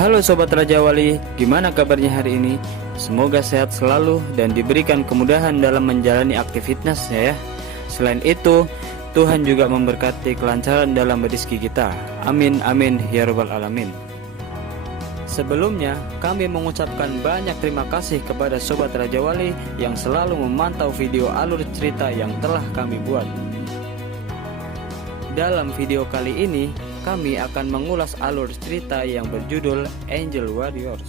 Halo Sobat Raja Wali, gimana kabarnya hari ini? Semoga sehat selalu dan diberikan kemudahan dalam menjalani aktivitasnya ya. Selain itu, Tuhan juga memberkati kelancaran dalam rezeki kita. Amin amin ya rabbal alamin. Sebelumnya, kami mengucapkan banyak terima kasih kepada Sobat Raja Wali yang selalu memantau video alur cerita yang telah kami buat. Dalam video kali ini, kami akan mengulas alur cerita yang berjudul Angel Warriors.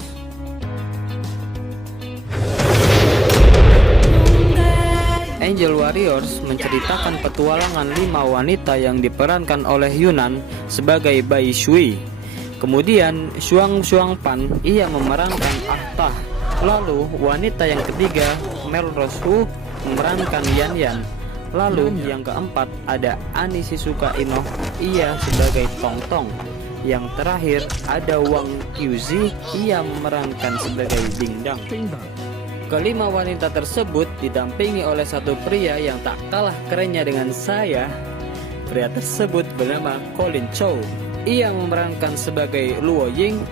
Angel Warriors menceritakan petualangan 5 wanita yang diperankan oleh Yunan sebagai Bai Shui. Kemudian Shuang Pan ia memerankan Ahtah. Lalu wanita yang ketiga Melrosu memerankan Yan Yan. Lalu yang keempat ada Ani Shizuka Ino, ia sebagai Tong Tong. Yang terakhir ada Wang Yuzi, ia memerankan sebagai Ding Dang. Kelima wanita tersebut didampingi oleh satu pria yang tak kalah kerennya dengan saya. Pria tersebut bernama Colin Chow. Ia memerankan sebagai Luo Ying.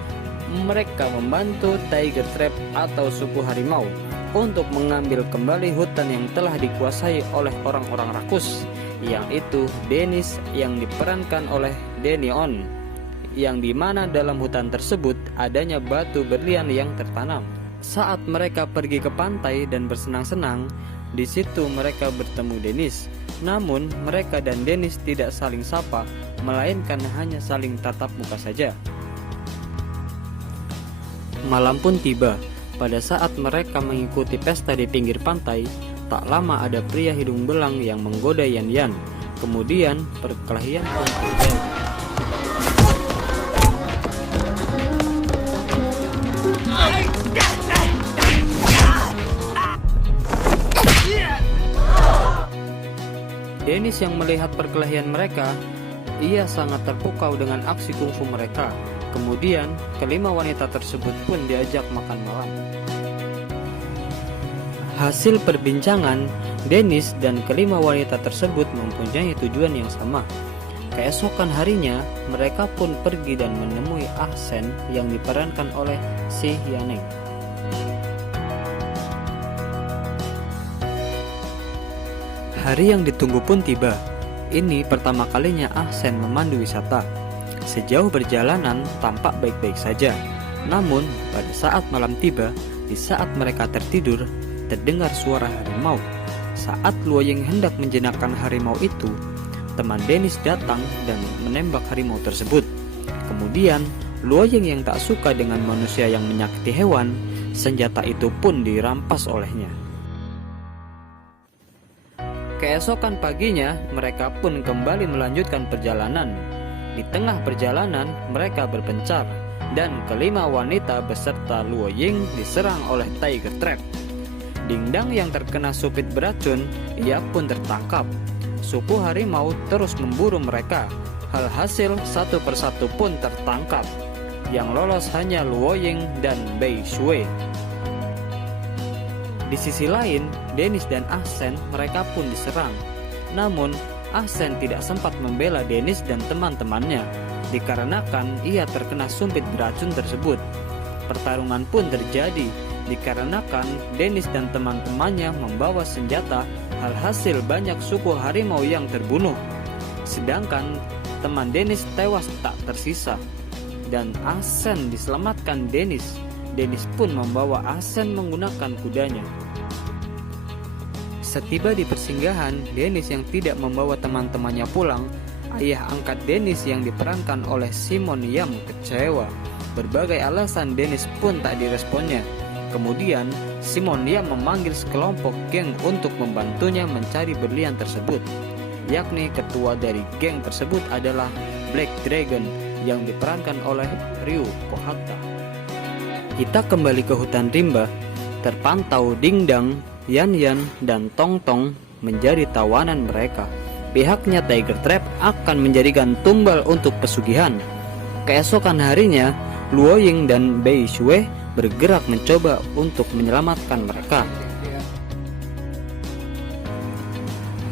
Mereka membantu Tiger Trap atau suku harimau untuk mengambil kembali hutan yang telah dikuasai oleh orang-orang rakus, yang itu Dennis yang diperankan oleh Danny On, yang dimana dalam hutan tersebut adanya batu berlian yang tertanam. Saat mereka pergi ke pantai dan bersenang-senang, di situ mereka bertemu Dennis. Namun mereka dan Dennis tidak saling sapa, melainkan hanya saling tatap muka saja. Malam pun tiba. Pada saat mereka mengikuti pesta di pinggir pantai, tak lama ada pria hidung belang yang menggoda Yan Yan. Kemudian perkelahian pun terjadi. Dennis yang melihat perkelahian mereka, ia sangat terpukau dengan aksi kungfu mereka. Kemudian, kelima wanita tersebut pun diajak makan malam. Hasil perbincangan, Dennis dan kelima wanita tersebut mempunyai tujuan yang sama. Keesokan harinya, mereka pun pergi dan menemui Ah Sen yang diperankan oleh Si Yaneng. Hari yang ditunggu pun tiba. Ini pertama kalinya Ah Sen memandu wisata. Sejauh perjalanan tampak baik-baik saja. Namun pada saat malam tiba, di saat mereka tertidur, terdengar suara harimau. Saat Luo Ying hendak menjenakkan harimau itu, teman Dennis datang dan menembak harimau tersebut. Kemudian Luo Ying yang tak suka dengan manusia yang menyakiti hewan, senjata itu pun dirampas olehnya. Keesokan paginya, mereka pun kembali melanjutkan perjalanan. Di tengah perjalanan, mereka berpencar, dan kelima wanita beserta Luo Ying diserang oleh Tiger Trap. Ding Dang yang terkena supit beracun, ia pun tertangkap. Suku harimau terus memburu mereka. Hasil satu persatu pun tertangkap. Yang lolos hanya Luo Ying dan Bai Shui. Di sisi lain, Dennis dan Ah Sen mereka pun diserang. Namun Ah Sen tidak sempat membela Dennis dan teman-temannya, dikarenakan ia terkena sumpit beracun tersebut. Pertarungan pun terjadi, dikarenakan Dennis dan teman-temannya membawa senjata. Hasil banyak suku harimau yang terbunuh. Sedangkan teman Dennis tewas tak tersisa. Dan Ah Sen diselamatkan Dennis. Dennis pun membawa Ah Sen menggunakan kudanya. Setiba di persinggahan, Dennis yang tidak membawa teman-temannya pulang, ayah angkat Dennis yang diperankan oleh Simon Yam kecewa. Berbagai alasan Dennis pun tak diresponnya. Kemudian, Simon Yam memanggil sekelompok geng untuk membantunya mencari berlian tersebut. Yakni ketua dari geng tersebut adalah Black Dragon yang diperankan oleh Ryu Kohata. Kita kembali ke hutan rimba. Terpantau Ding Dang, Yan Yan, dan Tong Tong menjadi tawanan mereka. Pihaknya Tiger Trap akan menjadikan tumbal untuk pesugihan. Keesokan harinya, Luo Ying dan Bai Shui bergerak mencoba untuk menyelamatkan mereka.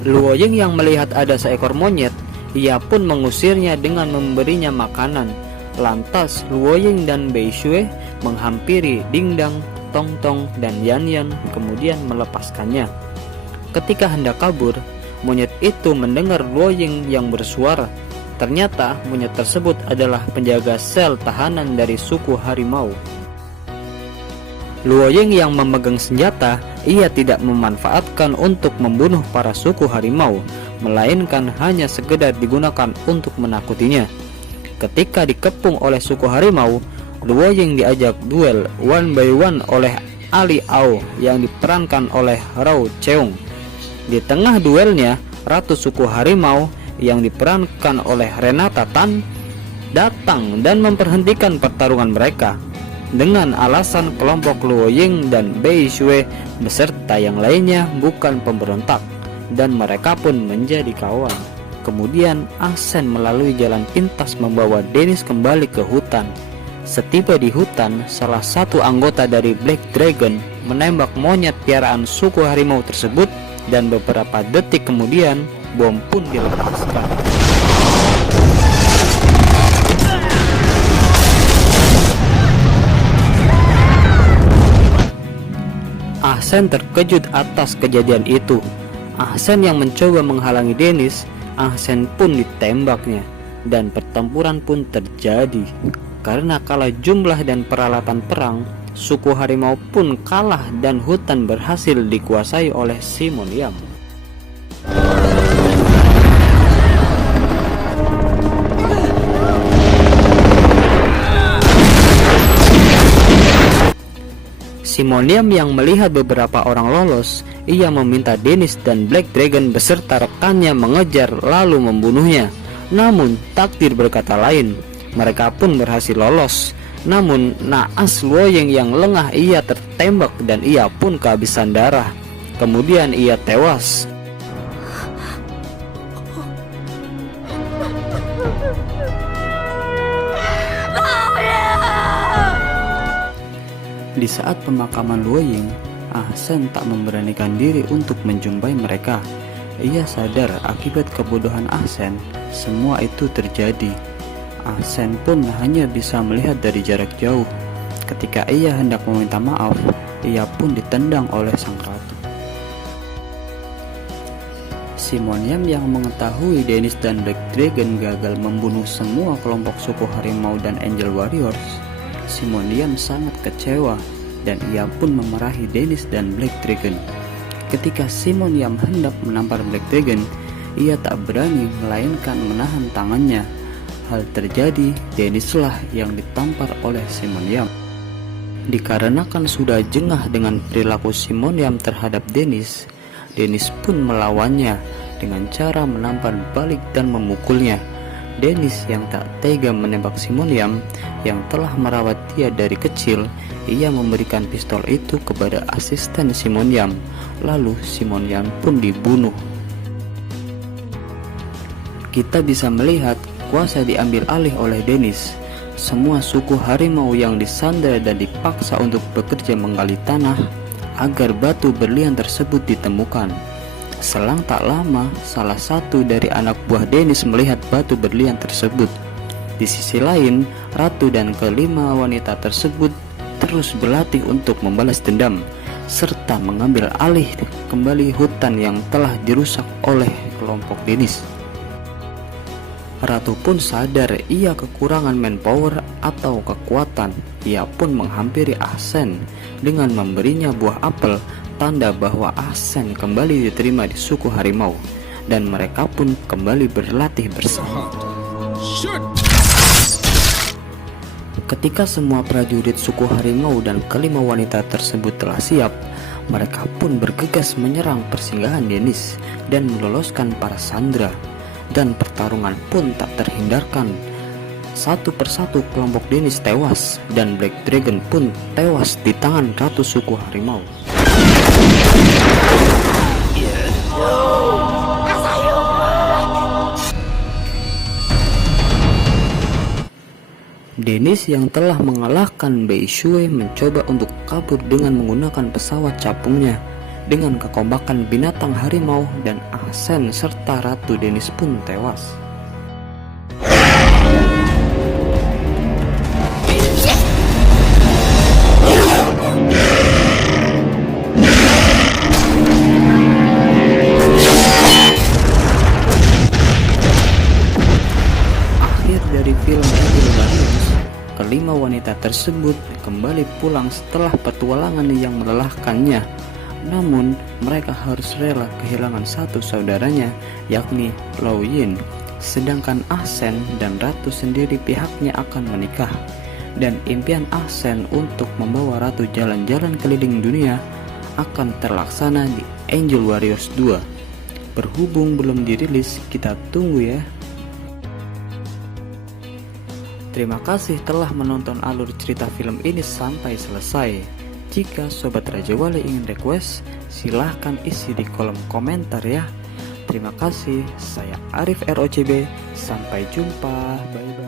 Luo Ying yang melihat ada seekor monyet, ia pun mengusirnya dengan memberinya makanan. Lantas Luoying dan Bei Shui menghampiri Dingdang, Tongtong, dan Yanyan, kemudian melepaskannya. Ketika hendak kabur, monyet itu mendengar Luoying yang bersuara. Ternyata monyet tersebut adalah penjaga sel tahanan dari suku harimau. Luoying yang memegang senjata, ia tidak memanfaatkan untuk membunuh para suku harimau, melainkan hanya sekedar digunakan untuk menakutinya. Ketika dikepung oleh suku harimau, Luoying diajak duel one by one oleh Ali Ao yang diperankan oleh Rao Cheung. Di tengah duelnya, Ratu Suku Harimau yang diperankan oleh Renata Tan datang dan memperhentikan pertarungan mereka dengan alasan kelompok Luoying dan Bei Shui beserta yang lainnya bukan pemberontak, dan mereka pun menjadi kawan. Kemudian Ah Sen melalui jalan pintas membawa Dennis kembali ke hutan. Setiba di hutan, salah satu anggota dari Black Dragon menembak monyet piaraan suku harimau tersebut, dan beberapa detik kemudian bom pun dilepaskan. Ah Sen terkejut atas kejadian itu. Ah Sen yang mencoba menghalangi Dennis, Ah Sen pun ditembaknya, dan pertempuran pun terjadi. Karena kalah jumlah dan peralatan perang, suku harimau pun kalah dan hutan berhasil dikuasai oleh Simon Yam. Simon Yam yang melihat beberapa orang lolos, ia meminta Dennis dan Black Dragon beserta rekannya mengejar lalu membunuhnya. Namun takdir berkata lain, mereka pun berhasil lolos. Namun naas Luoying yang lengah ia tertembak dan ia pun kehabisan darah. Kemudian ia tewas. Di saat pemakaman Luoying, Ah Sen tak memberanikan diri untuk menjumpai mereka. Ia sadar akibat kebodohan Ah Sen, semua itu terjadi. Ah Sen pun hanya bisa melihat dari jarak jauh. Ketika ia hendak meminta maaf, ia pun ditendang oleh sang ratu. Simon Yam yang mengetahui Dennis dan Black Dragon gagal membunuh semua kelompok suku harimau dan Angel Warriors, Simon Yam sangat kecewa dan ia pun memarahi Dennis dan Black Dragon. Ketika Simon Yam hendak menampar Black Dragon, ia tak berani melainkan menahan tangannya. Hal terjadi, Dennislah yang ditampar oleh Simon Yam. Dikarenakan sudah jengah dengan perilaku Simon Yam terhadap Dennis, Dennis pun melawannya dengan cara menampar balik dan memukulnya. Dennis yang tak tega menembak Simon Yam yang telah merawat dia dari kecil, ia memberikan pistol itu kepada asisten Simon Yam. Lalu Simon Yam pun dibunuh. Kita bisa melihat kuasa diambil alih oleh Dennis. Semua suku harimau yang disandra dan dipaksa untuk bekerja menggali tanah agar batu berlian tersebut ditemukan. Selang tak lama, salah satu dari anak buah Dennis melihat batu berlian tersebut. Di sisi lain, ratu dan kelima wanita tersebut terus berlatih untuk membalas dendam, serta mengambil alih kembali hutan yang telah dirusak oleh kelompok Dennis. Ratu pun sadar ia kekurangan manpower atau kekuatan. Ia pun menghampiri Ah Sen dengan memberinya buah apel, tanda bahwa Ah Sen kembali diterima di suku harimau, dan mereka pun kembali berlatih bersama. Ketika semua prajurit suku harimau dan kelima wanita tersebut telah siap, mereka pun bergegas menyerang persinggahan Dennis dan meloloskan para sandera. Dan pertarungan pun tak terhindarkan. Satu persatu kelompok Dennis tewas, dan Black Dragon pun tewas di tangan ratu suku harimau. Dennis yang telah mengalahkan Bei Shui mencoba untuk kabur dengan menggunakan pesawat capungnya. Dengan kekompakan binatang harimau dan Ah Sen serta Ratu Dennis pun tewas. kelima wanita tersebut kembali pulang setelah petualangan yang melelahkannya. Namun, mereka harus rela kehilangan satu saudaranya, yakni Lao Yin. Sedangkan Ah Sen dan Ratu sendiri pihaknya akan menikah. Dan impian Ah Sen untuk membawa Ratu jalan-jalan keliling dunia akan terlaksana di Angel Warriors 2. Berhubung belum dirilis, kita tunggu ya. Terima kasih telah menonton alur cerita film ini sampai selesai. Jika Sobat Raja Wali ingin request, silahkan isi di kolom komentar ya. Terima kasih, saya Arif ROCB. Sampai jumpa, bye-bye.